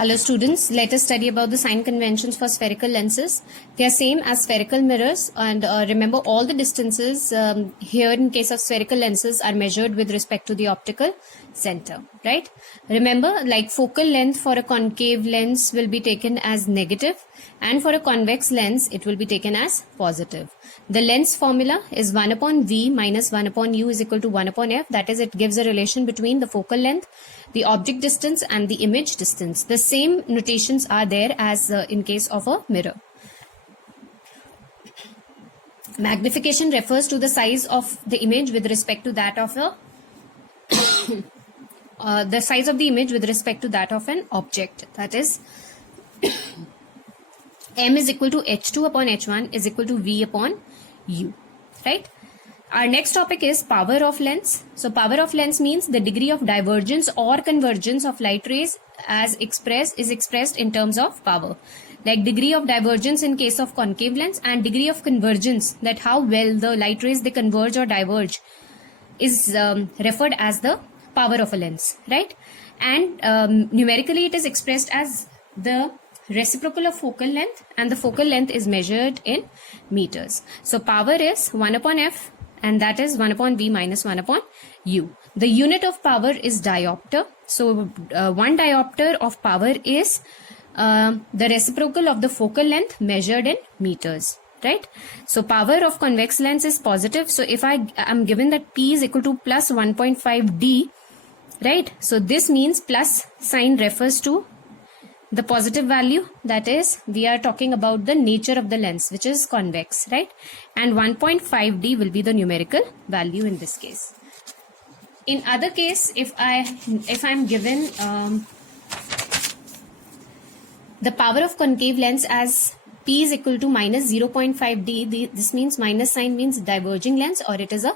Hello students, let us study about the sign conventions for spherical lenses. They are same as spherical mirrors, and remember all the distances here in case of spherical lenses are measured with respect to the optical center, right? Remember, like focal length for a concave lens will be taken as negative, and for a convex lens it will be taken as positive. The lens formula is 1 upon V minus 1 upon U is equal to 1 upon F. That is, it gives a relation between the focal length, the object distance and the image distance. The same notations are there as in case of a mirror. Magnification refers to the size of the image with respect to that of a the size of the image with respect to that of an object. That is, M is equal to H2 upon H1 is equal to V upon U, right? Our next topic is power of lens. So power of lens means the degree of divergence or convergence of light rays is expressed in terms of power. Like degree of divergence in case of concave lens and degree of convergence, that how well the light rays they converge or diverge, is referred as the power of a lens, right? And numerically it is expressed as the reciprocal of focal length, and the focal length is measured in meters. So power is 1 upon F, and that is 1 upon V minus 1 upon U. The unit of power is diopter. So 1 diopter of power is the reciprocal of the focal length measured in meters, right? So power of convex lens is positive. So if I am given that P is equal to plus 1.5 D, right? So this means plus sign refers to the positive value, that is, we are talking about the nature of the lens, which is convex, right? And 1.5D will be the numerical value in this case. In other case, if I'm given the power of concave lens as P is equal to minus 0.5D, this means minus sign means diverging lens, or it is a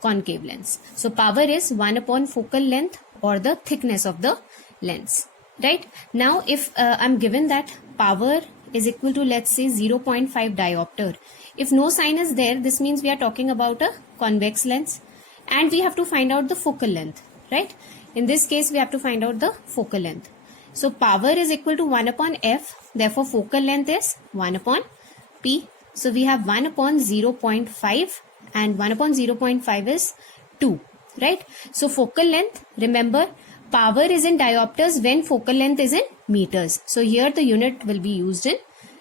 concave lens. So power is 1 upon focal length or the thickness of the lens. Right? Now, if I'm given that power is equal to, let's say, 0.5 diopter. If no sign is there, this means we are talking about a convex lens, and we have to find out the focal length, right? In this case, we have to find out the focal length. So power is equal to 1 upon F. Therefore, focal length is 1 upon P. So we have 1 upon 0.5, and 1 upon 0.5 is 2, right? So focal length, remember, power is in diopters when focal length is in meters. So here the unit will be used in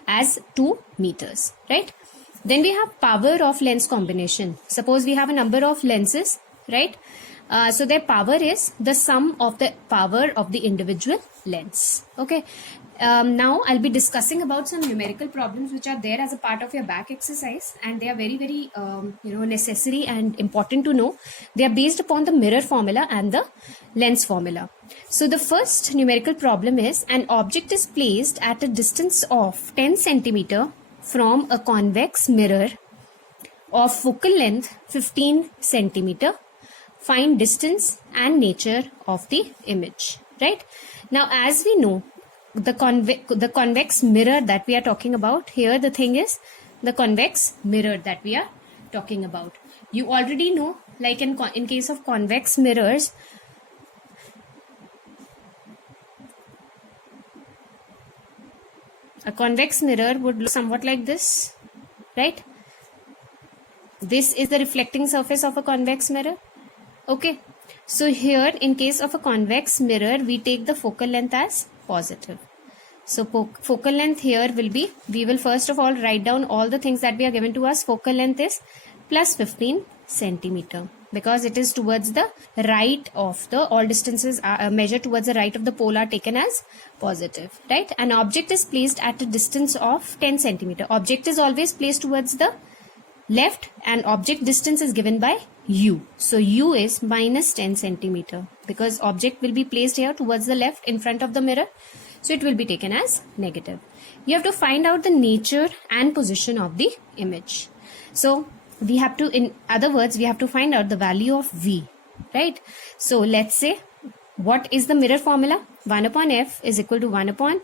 as 2 meters, right? Then we have power of lens combination. Suppose we have a number of lenses, right? So their power is the sum of the power of the individual lens. Okay. Now I'll be discussing about some numerical problems which are there as a part of your back exercise, and they are very, very necessary and important to know. They are based upon the mirror formula and the lens formula. So the first numerical problem is, an object is placed at a distance of 10 centimeter from a convex mirror of focal length 15 centimeter. Find distance and nature of the image, right? Now, as we know, the convex mirror that we are talking about here, the thing is the convex mirror that we are talking about. You already know, like in case of convex mirrors, a convex mirror would look somewhat like this, right? This is the reflecting surface of a convex mirror. Okay, so here in case of a convex mirror, we take the focal length as positive. So focal length here will be, we will first of all write down all the things that we are given to us. Focal length is plus 15 centimeter because it is towards the right of the, all distances are measured towards the right of the pole are taken as positive, right? An object is placed at a distance of 10 centimeter. Object is always placed towards the left, and object distance is given by U. So U is minus 10 centimeter because object will be placed here towards the left in front of the mirror. So it will be taken as negative. You have to find out the nature and position of the image. So we have to, in other words, we have to find out the value of V, right? So let's say, what is the mirror formula? 1 upon F is equal to 1 upon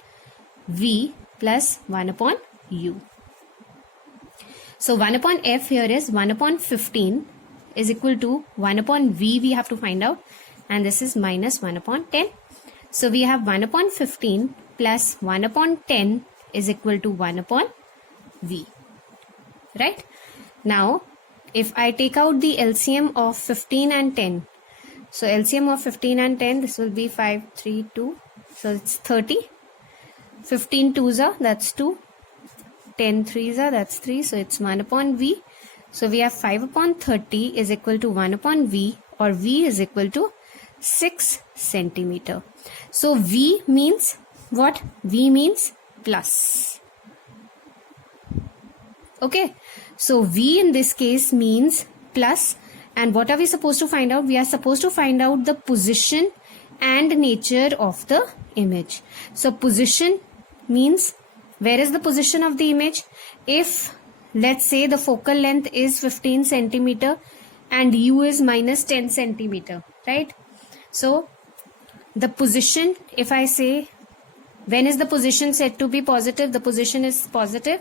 V plus 1 upon U. So 1 upon F here is 1 upon 15 is equal to 1 upon V we have to find out, and this is minus 1 upon 10. So we have 1 upon 15 plus 1 upon 10 is equal to 1 upon V. Right? Now, if I take out the LCM of 15 and 10, so LCM of 15 and 10, this will be 5, 3, 2, so it's 30. 15 twos are, that's 2. 10 threes are, that's 3, so it's 1 upon V. So we have 5 upon 30 is equal to 1 upon V, or V is equal to 6 centimeter. So V means what? V means plus. Okay, so V in this case means plus. And what are we supposed to find out? We are supposed to find out the position and nature of the image. So position means where is the position of the image? If let's say the focal length is 15 centimeter and U is minus 10 centimeter, right? So the position, if I say, when is the position said to be positive? The position is positive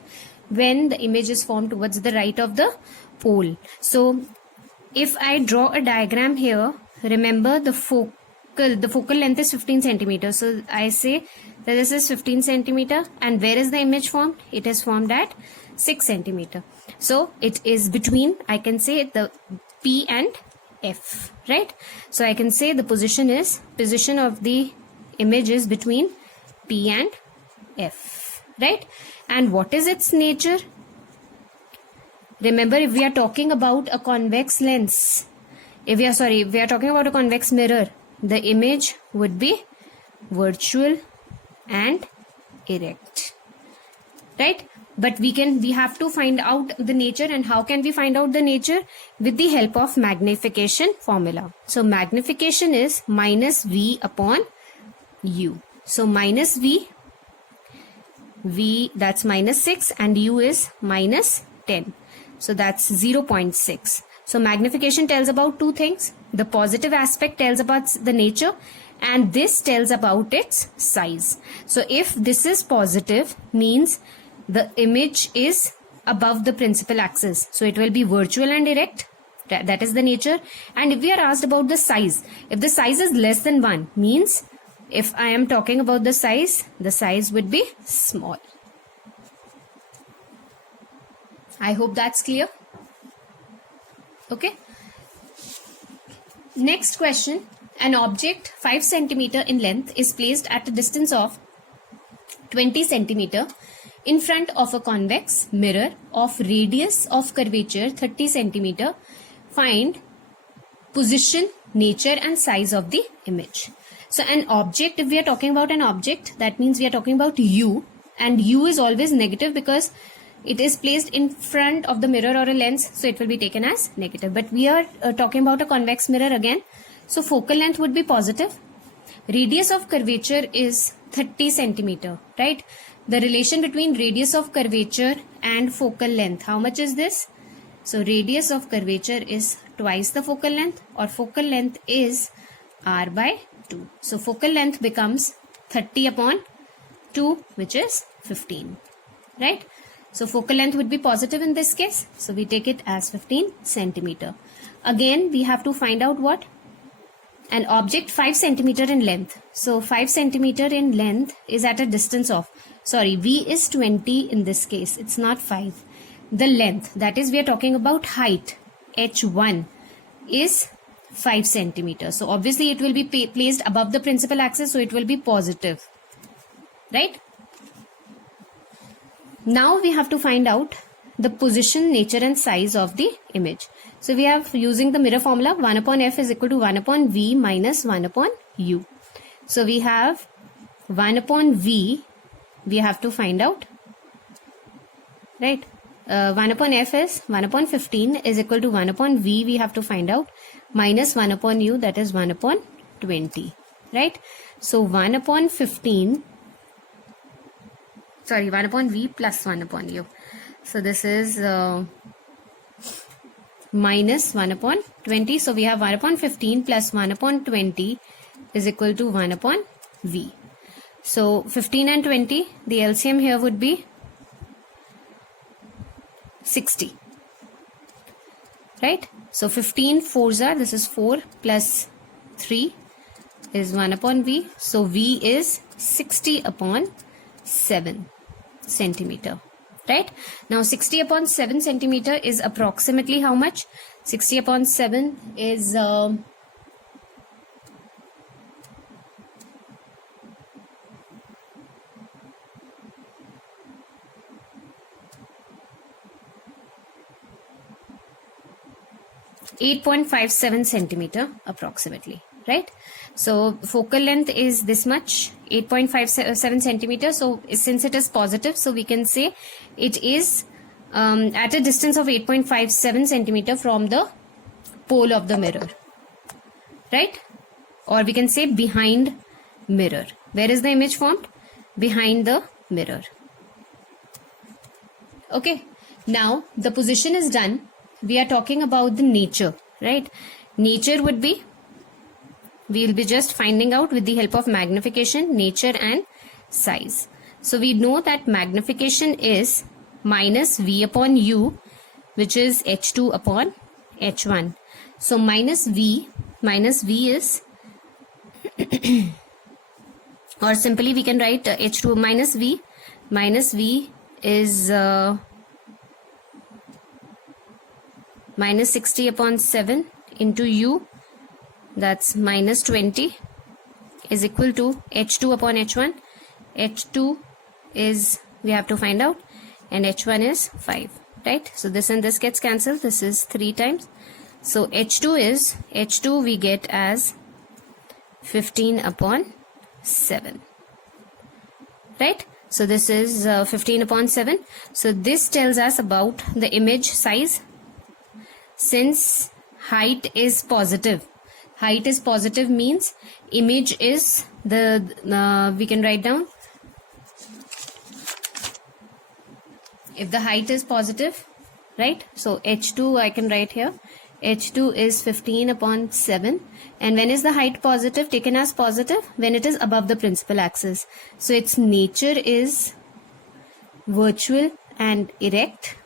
when the image is formed towards the right of the pole. So if I draw a diagram here, remember the focal length is 15 centimeters. So I say that this is 15 centimeter, and where is the image formed? It is formed at 6 centimeter. So it is between, I can say, the P and F, right? So I can say the position of the image is between P and F, right? And what is its nature? Remember, if we are talking about a convex lens, if we are talking about a convex mirror, the image would be virtual and erect, right? But we have to find out the nature. And how can we find out the nature? With the help of magnification formula. So magnification is minus V upon U. So minus V that's minus 6, and U is minus 10. So that's 0.6. So magnification tells about two things. The positive aspect tells about the nature, and this tells about its size. So if this is positive, means the image is above the principal axis. So it will be virtual and erect. That is the nature. And if we are asked about the size, if the size is less than 1, means if I am talking about the size would be small. I hope that's clear. Okay. Next question. An object 5 centimeter in length is placed at a distance of 20 centimeter in front of a convex mirror of radius of curvature 30 centimeter. Find position, nature and size of the image. So an object, if we are talking about an object, that means we are talking about U, and U is always negative because it is placed in front of the mirror or a lens, so it will be taken as negative. But we are talking about a convex mirror again, so focal length would be positive. Radius of curvature is 30 centimeter, right? The relation between radius of curvature and focal length, how much is this? So radius of curvature is twice the focal length, or focal length is R by 2. So focal length becomes 30 upon 2, which is 15, right? So focal length would be positive in this case. So we take it as 15 centimeter. Again, we have to find out what? An object 5 centimeter in length. So 5 centimeter in length is at a distance of, V is 20 in this case. It's not 5. The length, that is we are talking about height, H1 is 5 centimeters. So obviously it will be placed above the principal axis, so it will be positive, right? Now we have to find out the position, nature and size of the image. So we have, using the mirror formula, 1 upon F is equal to 1 upon V minus 1 upon U. So we have 1 upon V, we have to find out, right? 1 upon F is 1 upon 15 is equal to 1 upon V, we have to find out, minus 1 upon U, that is 1 upon 20, right? So 1 upon 15, 1 upon V plus 1 upon U. So this is minus 1 upon 20. So we have 1 upon 15 plus 1 upon 20 is equal to 1 upon V. So 15 and 20, the LCM here would be 60, right? So 15 fours are, this is 4 plus 3, is 1 upon V. So V is 60 upon 7 centimeter. Right? Now 60 upon 7 centimeter is approximately how much? 60 upon 7 is 8.57 centimeter approximately, right? So focal length is this much, 8.57 centimeter. So since it is positive, so we can say it is at a distance of 8.57 centimeter from the pole of the mirror, right? Or we can say behind mirror. Where is the image formed? Behind the mirror. Okay, now the position is done. We are talking about the nature, right? Nature would be, we will be just finding out with the help of magnification, nature and size. So we know that magnification is minus V upon U, which is H2 upon H1. So minus V is, or simply we can write H2 minus V is minus 60 upon 7 into U, that's minus 20, is equal to H2 upon H1. H2 is, we have to find out, and H1 is 5, right? So this and this gets cancelled. This is 3 times. So H2 we get as 15 upon 7, right? So this is 15 upon 7. So this tells us about the image size. Since height is positive means image is the, we can write down, if the height is positive, right? So H2 I can write here, H2 is 15 upon 7. And when is the height positive, taken as positive? When it is above the principal axis. So its nature is virtual and erect,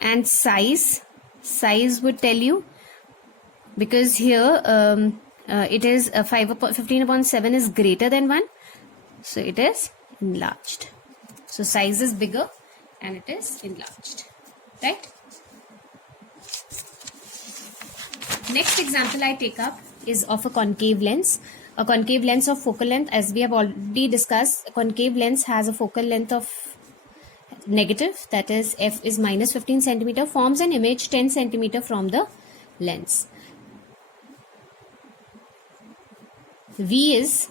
and size would tell you, because here it is 15 upon 7 is greater than 1, so it is enlarged. So size is bigger and it is enlarged, right? Next example I take up is of a concave lens. A concave lens of focal length, as we have already discussed, a concave lens has a focal length of negative, that is f is minus 15 centimeter, forms an image 10 centimeter from the lens. V is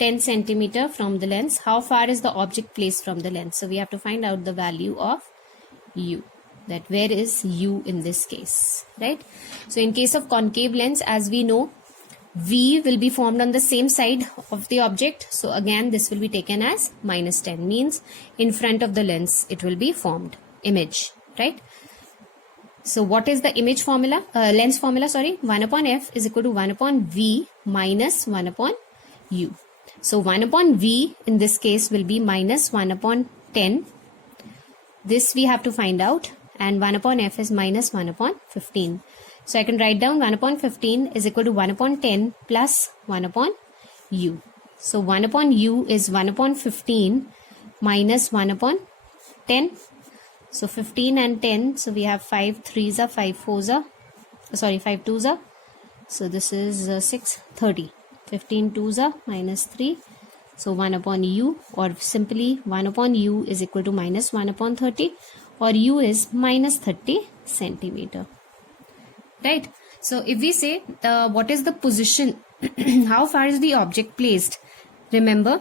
10 centimeter from the lens. How far is the object placed from the lens? So we have to find out the value of U, that where is U in this case, right? So in case of concave lens, as we know, V will be formed on the same side of the object. So again, this will be taken as minus 10, means in front of the lens it will be formed image, right? So what is the image formula, lens formula, sorry? 1 upon F is equal to 1 upon V minus 1 upon U. So 1 upon V in this case will be minus 1 upon 10. This we have to find out, and 1 upon F is minus 1 upon 15. So I can write down 1 upon 15 is equal to 1 upon 10 plus 1 upon U. So 1 upon U is 1 upon 15 minus 1 upon 10. So 15 and 10, so we have 5 3s are 5 4s are, sorry 5 2s are. So this is 6, 30. 15 2s are minus 3. So 1 upon U, or simply 1 upon U is equal to minus 1 upon 30, or U is minus 30 centimeter. Right? So if we say what is the position, how far is the object placed? Remember,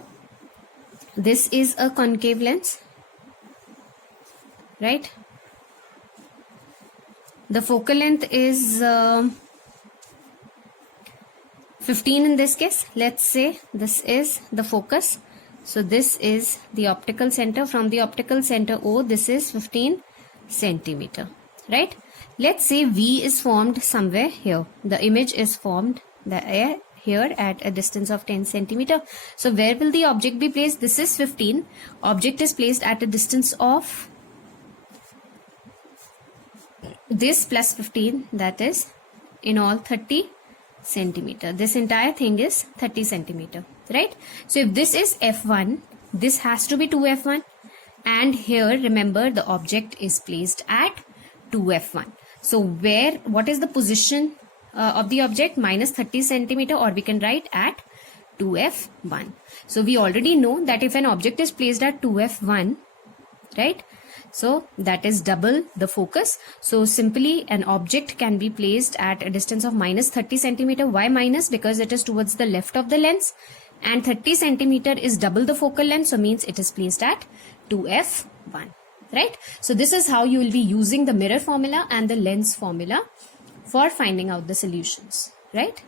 this is a concave lens, right? The focal length is 15 in this case. Let's say this is the focus. So this is the optical center. From the optical center O, this is 15 centimeter, right? Let's say V is formed somewhere here. The image is formed here at a distance of 10 centimeter. So where will the object be placed? This is 15. Object is placed at a distance of this plus 15, that is in all 30 centimeter. This entire thing is 30 centimeter, right? So if this is F1, this has to be 2F1, and here remember the object is placed at 2F1. So what is the position of the object? Minus 30 centimeter, or we can write at 2F1. So we already know that if an object is placed at 2F1, right? So that is double the focus. So simply an object can be placed at a distance of minus 30 centimeter. Why minus? Because it is towards the left of the lens, and 30 centimeter is double the focal length, so means it is placed at 2F1, right? So this is how you will be using the mirror formula and the lens formula for finding out the solutions, right?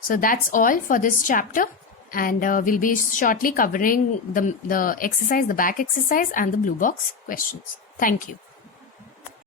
So that's all for this chapter, and we'll be shortly covering the exercise, the back exercise and the blue box questions. Thank you.